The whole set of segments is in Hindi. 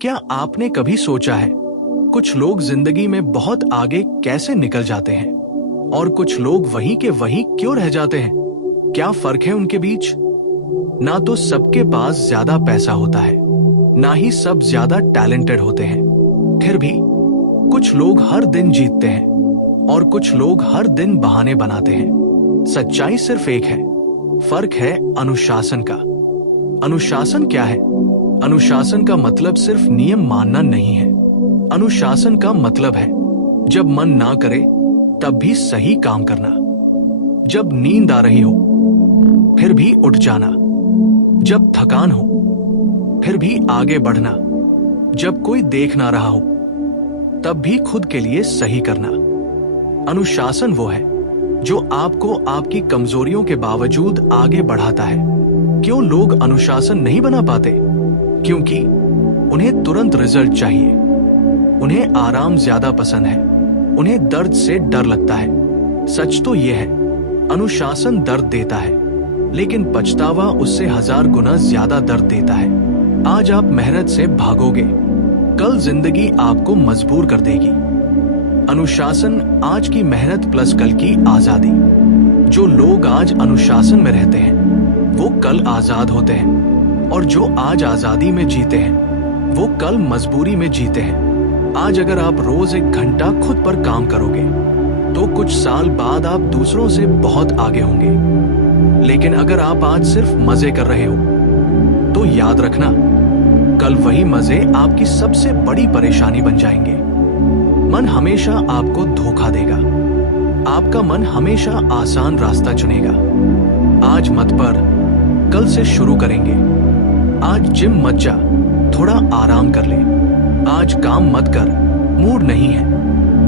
क्या आपने कभी सोचा है कुछ लोग जिंदगी में बहुत आगे कैसे निकल जाते हैं और कुछ लोग वहीं के वहीं क्यों रह जाते हैं? क्या फर्क है उनके बीच? ना तो सबके पास ज्यादा पैसा होता है, ना ही सब ज्यादा टैलेंटेड होते हैं। फिर भी कुछ लोग हर दिन जीतते हैं और कुछ लोग हर दिन बहाने बनाते हैं। सच्चाई सिर्फ एक है, फर्क है अनुशासन का। अनुशासन क्या है? अनुशासन का मतलब सिर्फ नियम मानना नहीं है। अनुशासन का मतलब है जब मन ना करे तब भी सही काम करना, जब नींद आ रही हो फिर भी उठ जाना, जब थकान हो फिर भी आगे बढ़ना, जब कोई देख ना रहा हो तब भी खुद के लिए सही करना। अनुशासन वो है जो आपको आपकी कमजोरियों के बावजूद आगे बढ़ाता है। क्यों लोग अनुशासन नहीं बना पाते? क्योंकि उन्हें तुरंत रिजल्ट चाहिए, उन्हें आराम ज्यादा पसंद है, उन्हें दर्द से डर लगता है। सच तो यह है, अनुशासन दर्द देता है, लेकिन पछतावा उससे 1000 गुना ज्यादा दर्द देता है। आज आप मेहनत से भागोगे, कल जिंदगी आपको मजबूर कर देगी। अनुशासन आज की मेहनत प्लस कल की आजादी। जो लोग आज अनुशासन में रहते हैं वो कल आजाद होते हैं, और जो आज आजादी में जीते हैं वो कल मजबूरी में जीते हैं। आज अगर आप रोज 1 घंटा खुद पर काम करोगे तो कुछ साल बाद आप दूसरों से बहुत आगे होंगे। लेकिन अगर आप आज सिर्फ मजे कर रहे हो तो याद रखना, कल वही मजे आपकी सबसे बड़ी परेशानी बन जाएंगे। मन हमेशा आपको धोखा देगा। आपका मन हमेशा आसान रास्ता चुनेगा। आज मत पढ़, कल से शुरू करेंगे। आज जिम मत जा, थोड़ा आराम कर ले। आज काम मत कर, मूड नहीं है।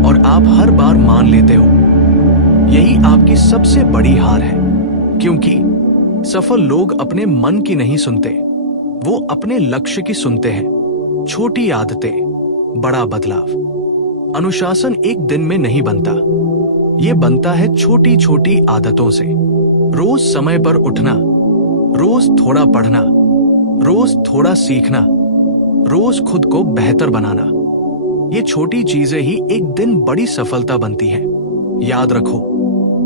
और आप हर बार मान लेते हो। यही आपकी सबसे बड़ी हार है, क्योंकि सफल लोग अपने मन की नहीं सुनते, वो अपने लक्ष्य की सुनते हैं। छोटी आदतें, बड़ा बदलाव। अनुशासन एक दिन में नहीं बनता, ये बनता है छोटी छोटी आदतों से। रोज समय पर उठना, रोज थोड़ा पढ़ना, रोज थोड़ा सीखना, रोज खुद को बेहतर बनाना। ये छोटी चीजें ही एक दिन बड़ी सफलता बनती है। याद रखो,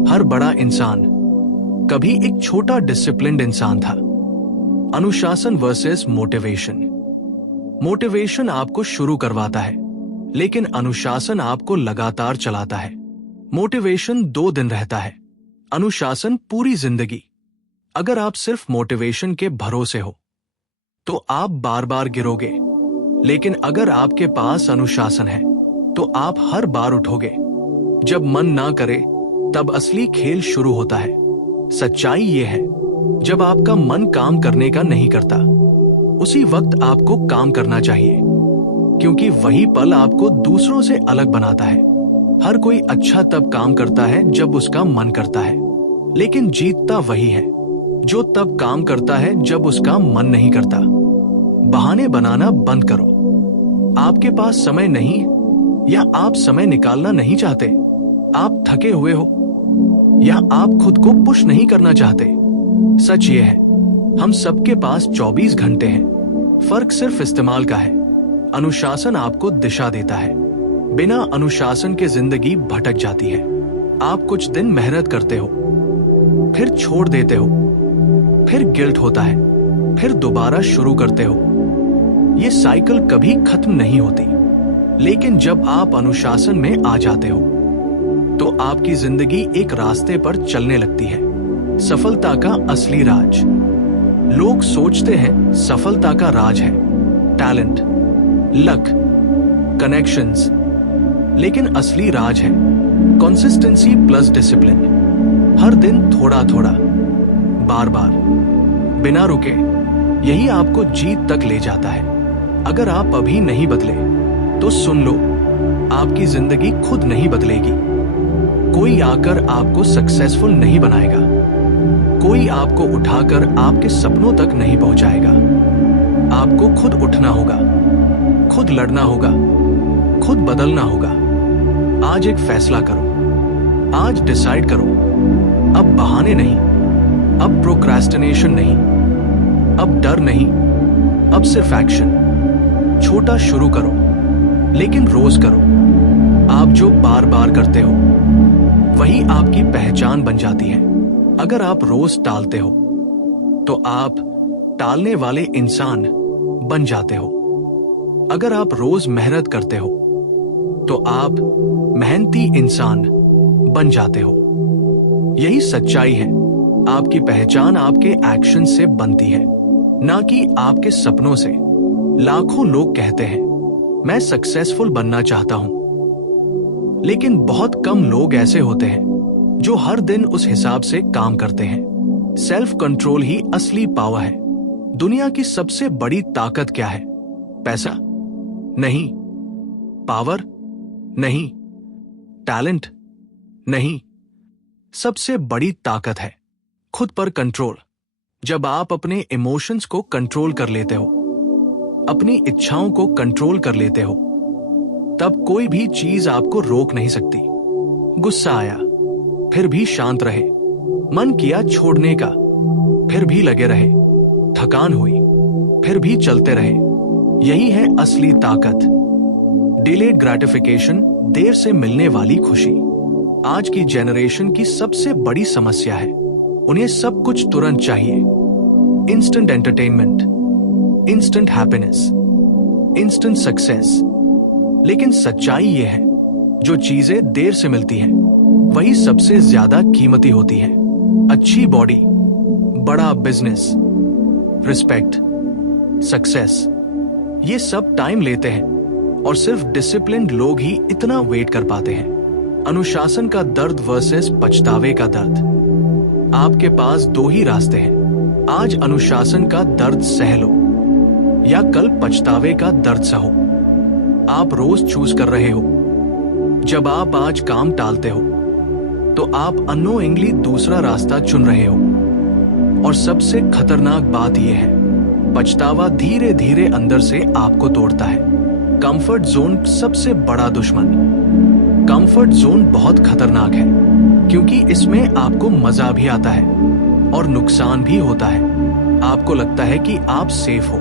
हर बड़ा इंसान कभी एक छोटा डिसिप्लिन्ड इंसान था। अनुशासन वर्सेस मोटिवेशन। मोटिवेशन आपको शुरू करवाता है, लेकिन अनुशासन आपको लगातार चलाता है। मोटिवेशन 2 दिन रहता है, अनुशासन पूरी जिंदगी। अगर आप सिर्फ मोटिवेशन के भरोसे हो तो आप बार बार गिरोगे, लेकिन अगर आपके पास अनुशासन है तो आप हर बार उठोगे। जब मन ना करे तब असली खेल शुरू होता है। सच्चाई ये है, जब आपका मन काम करने का नहीं करता उसी वक्त आपको काम करना चाहिए, क्योंकि वही पल आपको दूसरों से अलग बनाता है। हर कोई अच्छा तब काम करता है जब उसका मन करता है, लेकिन जीतता वही है जो तब काम करता है जब उसका मन नहीं करता। बहाने बनाना बंद करो। आपके पास समय नहीं या आप समय निकालना नहीं चाहते, आप थके हुए हो या आप खुद को पुश नहीं करना चाहते। सच ये है, हम सबके पास 24 घंटे हैं, फर्क सिर्फ इस्तेमाल का है। अनुशासन आपको दिशा देता है, बिना अनुशासन के जिंदगी भटक जाती है। आप कुछ दिन मेहनत करते हो, फिर छोड़ देते हो, फिर गिल्ट होता है, फिर दोबारा शुरू करते हो। ये साइकिल कभी खत्म नहीं होती, लेकिन जब आप अनुशासन में आ जाते हो तो आपकी जिंदगी एक रास्ते पर चलने लगती है। सफलता का असली राज। लोग सोचते हैं सफलता का राज है टैलेंट, लक, कनेक्शंस, लेकिन असली राज है कंसिस्टेंसी प्लस डिसिप्लिन। हर दिन थोड़ा थोड़ा, बार बार, बिना रुके। यही आपको जीत तक ले जाता है। अगर आप अभी नहीं बदले तो सुन लो, आपकी जिंदगी खुद नहीं बदलेगी। कोई आकर आपको सक्सेसफुल नहीं बनाएगा, कोई आपको उठाकर आपके सपनों तक नहीं पहुंचाएगा। आपको खुद उठना होगा, खुद लड़ना होगा, खुद बदलना होगा। आज एक फैसला करो, आज डिसाइड करो। अब बहाने नहीं, अब प्रोक्रेस्टिनेशन नहीं, अब डर नहीं, अब सिर्फ एक्शन। छोटा शुरू करो, लेकिन रोज करो। आप जो बार बार करते हो वही आपकी पहचान बन जाती है। अगर आप रोज टालते हो तो आप टालने वाले इंसान बन जाते हो। अगर आप रोज मेहनत करते हो तो आप मेहनती इंसान बन जाते हो। यही सच्चाई है। आपकी पहचान आपके एक्शन से बनती है, ना कि आपके सपनों से। लाखों लोग कहते हैं मैं सक्सेसफुल बनना चाहता हूं, लेकिन बहुत कम लोग ऐसे होते हैं जो हर दिन उस हिसाब से काम करते हैं। सेल्फ कंट्रोल ही असली पावर है। दुनिया की सबसे बड़ी ताकत क्या है? पैसा नहीं, पावर नहीं, टैलेंट नहीं। सबसे बड़ी ताकत है खुद पर कंट्रोल। जब आप अपने इमोशंस को कंट्रोल कर लेते हो, अपनी इच्छाओं को कंट्रोल कर लेते हो, तब कोई भी चीज आपको रोक नहीं सकती। गुस्सा आया फिर भी शांत रहे, मन किया छोड़ने का फिर भी लगे रहे, थकान हुई फिर भी चलते रहे। यही है असली ताकत। डिलेड ग्रेटिफिकेशन, देर से मिलने वाली खुशी, आज की जनरेशन की सबसे बड़ी समस्या है। उन्हें सब कुछ तुरंत चाहिए। Instant entertainment, instant happiness, instant success. लेकिन सच्चाई यह है, जो चीजें देर से मिलती हैं वही सबसे ज्यादा कीमती होती हैं। अच्छी बॉडी, बड़ा बिजनेस, रिस्पेक्ट, सक्सेस, ये सब टाइम लेते हैं और सिर्फ डिसिप्लिन्ड लोग ही इतना वेट कर पाते हैं। अनुशासन का दर्द वर्सेस पछतावे का दर्द। आपके पास दो ही रास्ते हैं। आज अनुशासन का दर्द सह लो या कल पछतावे का दर्द सहो। आप रोज चूज कर रहे हो। जब आप आज काम टालते हो तो आप अननोइंगली दूसरा रास्ता चुन रहे हो। और सबसे खतरनाक बात यह है, पछतावा धीरे धीरे अंदर से आपको तोड़ता है। कंफर्ट जोन सबसे बड़ा दुश्मन। कंफर्ट जोन बहुत खतरनाक है, क्योंकि इसमें आपको मजा भी आता है और नुकसान भी होता है। आपको लगता है कि आप सेफ हो,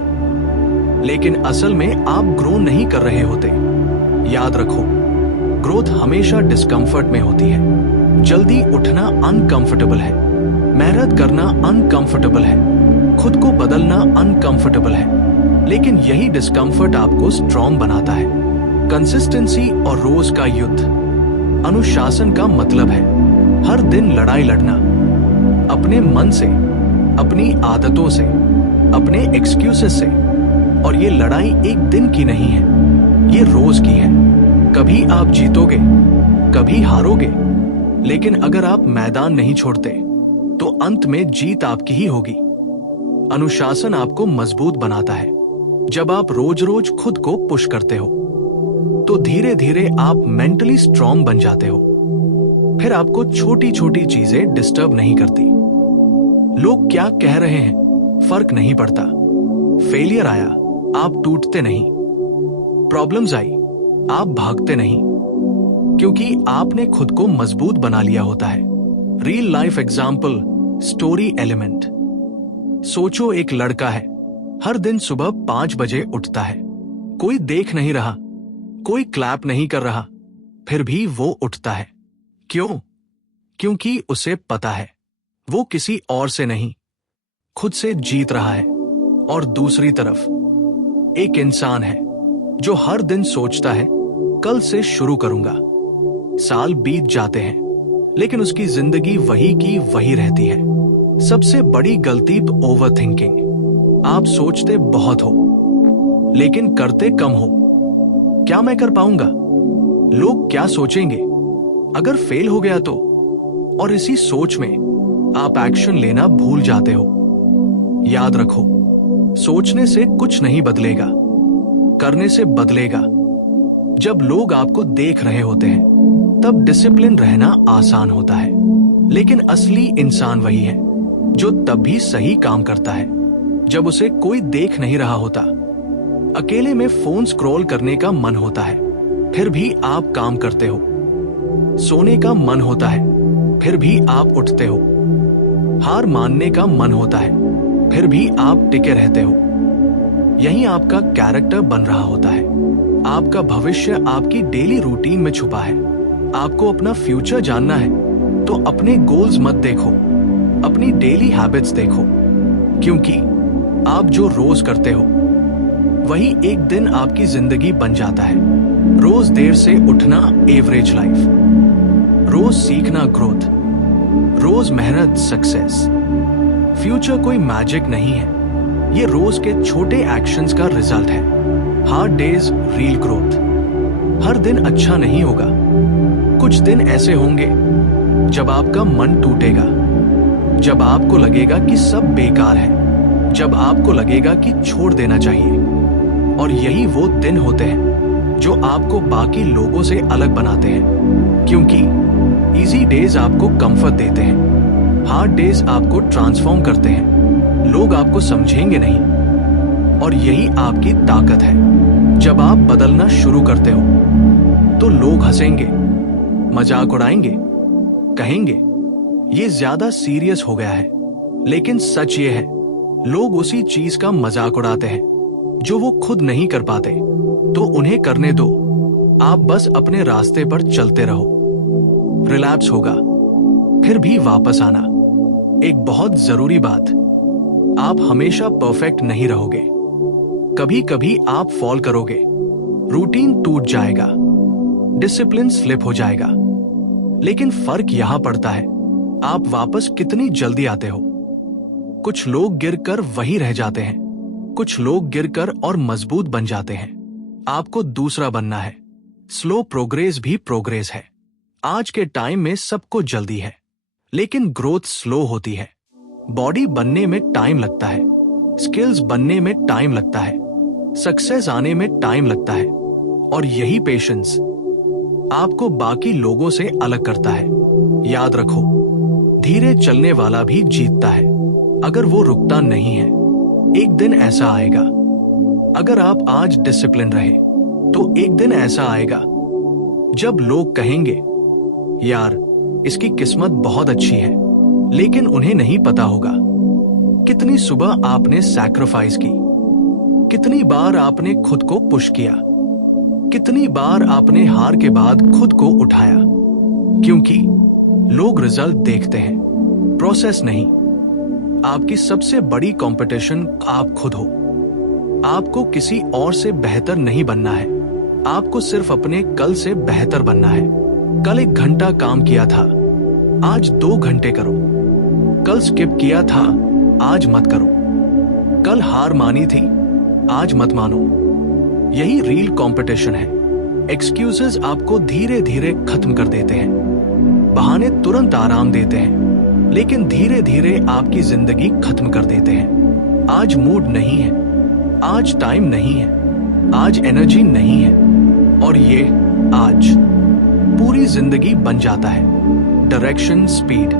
लेकिन असल में आप ग्रो नहीं कर रहे होते। याद रखो, ग्रोथ हमेशा डिस्कंफर्ट में होती है। जल्दी उठना अनकंफर्टेबल है, मेहनत करना अनकंफर्टेबल है, खुद को बदलना अनकंफर्टेबल है, लेकिन यही डिस्कंफर्ट आपको स्ट्रॉन्ग बनाता है। कंसिस्टेंसी और रोज का युद्ध। अनुशासन का मतलब है हर दिन लड़ाई लड़ना, अपने मन से, अपनी आदतों से, अपने एक्सक्यूजेस से। और ये लड़ाई एक दिन की नहीं है, ये रोज की है। कभी आप जीतोगे, कभी हारोगे, लेकिन अगर आप मैदान नहीं छोड़ते तो अंत में जीत आपकी ही होगी। अनुशासन आपको मजबूत बनाता है। जब आप रोज रोज खुद को पुश करते हो तो धीरे धीरे आप मेंटली स्ट्रॉन्ग बन जाते हो। फिर आपको छोटी छोटी चीजें डिस्टर्ब नहीं करती। लोग क्या कह रहे हैं फर्क नहीं पड़ता। फेलियर आया, आप टूटते नहीं। प्रॉब्लम्स आई, आप भागते नहीं, क्योंकि आपने खुद को मजबूत बना लिया होता है। Real life example, story element. सोचो, एक लड़का है, हर दिन सुबह 5 बजे उठता है। कोई देख नहीं रहा, कोई क्लैप नहीं कर रहा, फिर भी वो उठता है। क्यों? क्योंकि उसे पता है वो किसी और से नहीं, खुद से जीत रहा है। और दूसरी तरफ एक इंसान है जो हर दिन सोचता है कल से शुरू करूंगा। साल बीत जाते हैं, लेकिन उसकी जिंदगी वही की वही रहती है। सबसे बड़ी गलती ओवर थिंकिंग। आप सोचते बहुत हो, लेकिन करते कम हो। क्या मैं कर पाऊंगा? लोग क्या सोचेंगे? अगर फेल हो गया तो? और इसी सोच में आप एक्शन लेना भूल जाते हो। याद रखो, सोचने से कुछ नहीं बदलेगा, करने से बदलेगा। जब लोग आपको देख रहे होते हैं तब डिसिप्लिन रहना आसान होता है, लेकिन असली इंसान वही है जो तब भी सही काम करता है जब उसे कोई देख नहीं रहा होता। अकेले में फोन स्क्रॉल करने का मन होता है, फिर भी आप काम करते हो। सोने का मन होता है, फिर भी आप उठते हो। हार मानने का मन होता है, फिर भी आप टिके रहते हो। यही आपका कैरेक्टर बन रहा होता है। आपका भविष्य आपकी डेली रूटीन में छुपा है। आपको अपना फ्यूचर जानना है तो अपने गोल्स मत देखो, अपनी डेली हैबिट्स देखो, क्योंकि आप जो रोज करते हो वही एक दिन आपकी जिंदगी बन जाता है। रोज देर से उठना एवरेज लाइफ, रोज सीखना ग्रोथ, रोज मेहनत सक्सेस। फ्यूचर कोई मैजिक नहीं है, ये रोज के छोटे एक्शंस का रिजल्ट है। Hard days real growth. हर दिन अच्छा नहीं होगा, कुछ दिन ऐसे होंगे जब आपका मन टूटेगा, जब आपको लगेगा कि सब बेकार है, जब आपको लगेगा कि छोड़ देना चाहिए। और यही वो दिन होते हैं जो आपको बाकी लोगों से अलग बनाते हैं, क्योंकि इजी डेज आपको कंफर्ट देते हैं, हार्ड डेज आपको ट्रांसफॉर्म करते हैं। लोग आपको समझेंगे नहीं, और यही आपकी ताकत है। जब आप बदलना शुरू करते हो तो लोग हंसेंगे, मजाक उड़ाएंगे, कहेंगे ये ज्यादा सीरियस हो गया है। लेकिन सच ये है, लोग उसी चीज का मजाक उड़ाते हैं जो वो खुद नहीं कर पाते। तो उन्हें करने दो, आप बस अपने रास्ते पर चलते रहो। रिलैप्स होगा, फिर भी वापस आना। एक बहुत जरूरी बात, आप हमेशा परफेक्ट नहीं रहोगे। कभी कभी आप फॉल करोगे, रूटीन टूट जाएगा, डिसिप्लिन स्लिप हो जाएगा। लेकिन फर्क यहां पड़ता है, आप वापस कितनी जल्दी आते हो। कुछ लोग गिरकर वहीं रह जाते हैं, कुछ लोग गिरकर और मजबूत बन जाते हैं। आपको दूसरा बनना है। स्लो प्रोग्रेस भी प्रोग्रेस है। आज के टाइम में सबको जल्दी है, लेकिन ग्रोथ स्लो होती है। बॉडी बनने में टाइम लगता है, स्किल्स बनने में टाइम लगता है, सक्सेस आने में टाइम लगता है। और यही पेशेंस आपको बाकी लोगों से अलग करता है। याद रखो, धीरे चलने वाला भी जीतता है, अगर वो रुकता नहीं है। एक दिन ऐसा आएगा, अगर आप आज डिसिप्लिन रहे तो एक दिन ऐसा आएगा जब लोग कहेंगे यार इसकी किस्मत बहुत अच्छी है। लेकिन उन्हें नहीं पता होगा कितनी सुबह आपने सैक्रिफाइस की, कितनी बार आपने खुद को पुश किया, कितनी बार आपने हार के बाद खुद को उठाया। क्योंकि लोग रिजल्ट देखते हैं, प्रोसेस नहीं। आपकी सबसे बड़ी कंपटीशन आप खुद हो। आपको किसी और से बेहतर नहीं बनना है, आपको सिर्फ अपने कल से बेहतर बनना है। कल 1 घंटा काम किया था, आज 2 घंटे करो। कल स्किप किया था, आज मत करो। कल हार मानी थी, आज मत मानो। यही रियल कंपटीशन है। एक्सक्यूजेस आपको धीरे धीरे खत्म कर देते हैं, बहाने तुरंत आराम देते हैं, लेकिन धीरे धीरे आपकी जिंदगी खत्म कर देते हैं। आज मूड नहीं है, आज टाइम नहीं है, आज एनर्जी नहीं है, और ये आज पूरी जिंदगी बन जाता है। Direction, speed.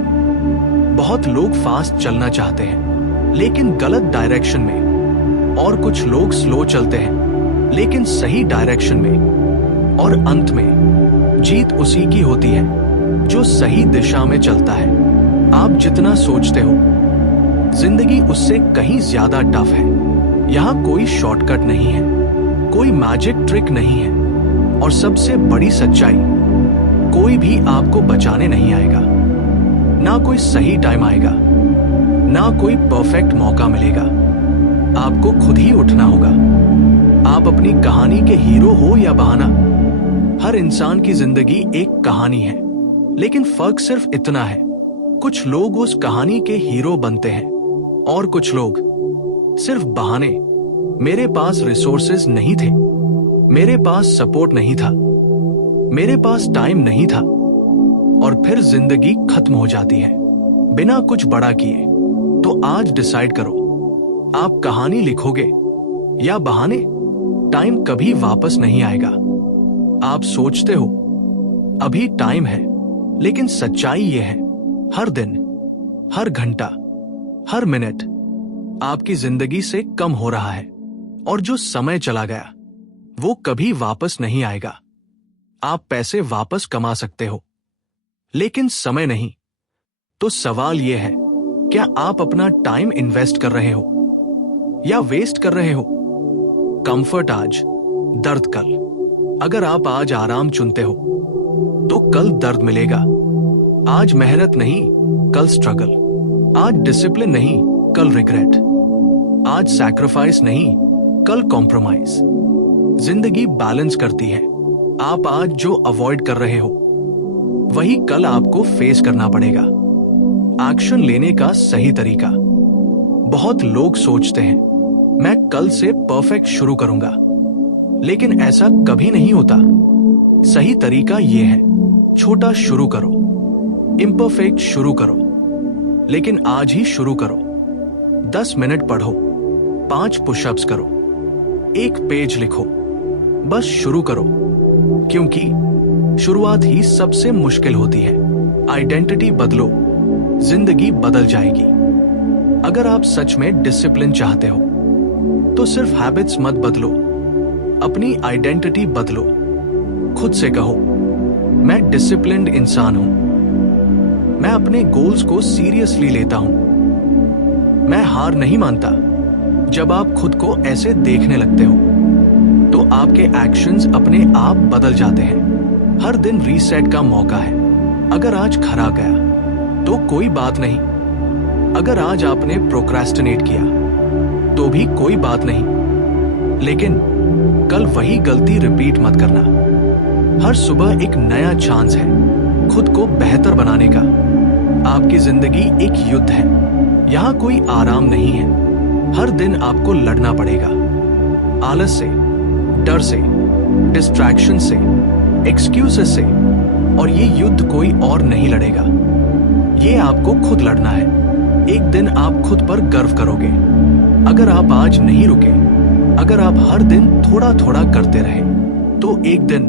बहुत लोग फास्ट चलना चाहते हैं लेकिन गलत डायरेक्शन में, और कुछ लोग स्लो चलते हैं लेकिन सही डायरेक्शन में। और अंत में जीत उसी की होती है जो सही दिशा में चलता है। आप जितना सोचते हो जिंदगी उससे कहीं ज्यादा टफ है। यहाँ कोई शॉर्टकट नहीं है, कोई मैजिक ट्रिक नहीं है, और सबसे बड़ी सच्चाई, कोई भी आपको बचाने नहीं आएगा। ना कोई सही टाइम आएगा, ना कोई परफेक्ट मौका मिलेगा। आपको खुद ही उठना होगा। आप अपनी कहानी के हीरो हो या बहाना, हर इंसान की जिंदगी एक कहानी है, लेकिन फर्क सिर्फ इतना है, कुछ लोग उस कहानी के हीरो बनते हैं और कुछ लोग सिर्फ बहाने। मेरे पास रिसोर्सेज नहीं थे, मेरे पास सपोर्ट नहीं था, मेरे पास टाइम नहीं था, और फिर जिंदगी खत्म हो जाती है बिना कुछ बड़ा किए। तो आज डिसाइड करो, आप कहानी लिखोगे या बहाने। टाइम कभी वापस नहीं आएगा। आप सोचते हो अभी टाइम है, लेकिन सच्चाई ये है, हर दिन, हर घंटा, हर मिनट आपकी जिंदगी से कम हो रहा है, और जो समय चला गया वो कभी वापस नहीं आएगा। आप पैसे वापस कमा सकते हो, लेकिन समय नहीं। तो सवाल यह है, क्या आप अपना टाइम इन्वेस्ट कर रहे हो या वेस्ट कर रहे हो? कंफर्ट आज, दर्द कल। अगर आप आज आराम चुनते हो तो कल दर्द मिलेगा। आज मेहनत नहीं, कल स्ट्रगल। आज डिसिप्लिन नहीं, कल रिग्रेट। आज सैक्रिफाइस नहीं, कल कॉम्प्रोमाइज। जिंदगी बैलेंस करती है। आप आज जो अवॉइड कर रहे हो वही कल आपको फेस करना पड़ेगा। एक्शन लेने का सही तरीका। बहुत लोग सोचते हैं मैं कल से परफेक्ट शुरू करूंगा, लेकिन ऐसा कभी नहीं होता। सही तरीका यह है, छोटा शुरू करो, इम्परफेक्ट शुरू करो, लेकिन आज ही शुरू करो। 10 मिनट पढ़ो, 5 पुशअप्स करो, 1 पेज लिखो, बस शुरू करो, क्योंकि शुरुआत ही सबसे मुश्किल होती है। आइडेंटिटी बदलो, जिंदगी बदल जाएगी। अगर आप सच में डिसिप्लिन चाहते हो तो सिर्फ हैबिट्स मत बदलो, अपनी आइडेंटिटी बदलो। खुद से कहो मैं डिसिप्लिन्ड इंसान हूं, मैं अपने गोल्स को सीरियसली लेता हूं, मैं हार नहीं मानता। जब आप खुद को ऐसे देखने लगते हो तो आपके एक्शंस अपने आप बदल जाते हैं। हर दिन रीसेट का मौका है। अगर आज खरा गया तो कोई बात नहीं, अगर आज आपने प्रोक्रेस्टिनेट किया तो भी कोई बात नहीं, लेकिन कल वही गलती रिपीट मत करना। हर सुबह एक नया चांस है खुद को बेहतर बनाने का। आपकी जिंदगी एक युद्ध है, यहां कोई आराम नहीं है। हर दिन आपको लड़ना पड़ेगा, आलस से, डर से, डिस्ट्रैक्शन से, एक्सक्यूजेस से, और ये युद्ध कोई और नहीं लड़ेगा। ये आपको खुद लड़ना है। एक दिन आप खुद पर गर्व करोगे अगर आप आज नहीं रुके। अगर आप हर दिन थोड़ा थोड़ा करते रहे तो एक दिन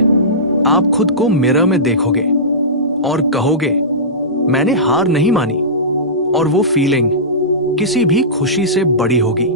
आप खुद को मिरर में देखोगे और कहोगे मैंने हार नहीं मानी, और वो फीलिंग किसी भी खुशी से बड़ी होगी।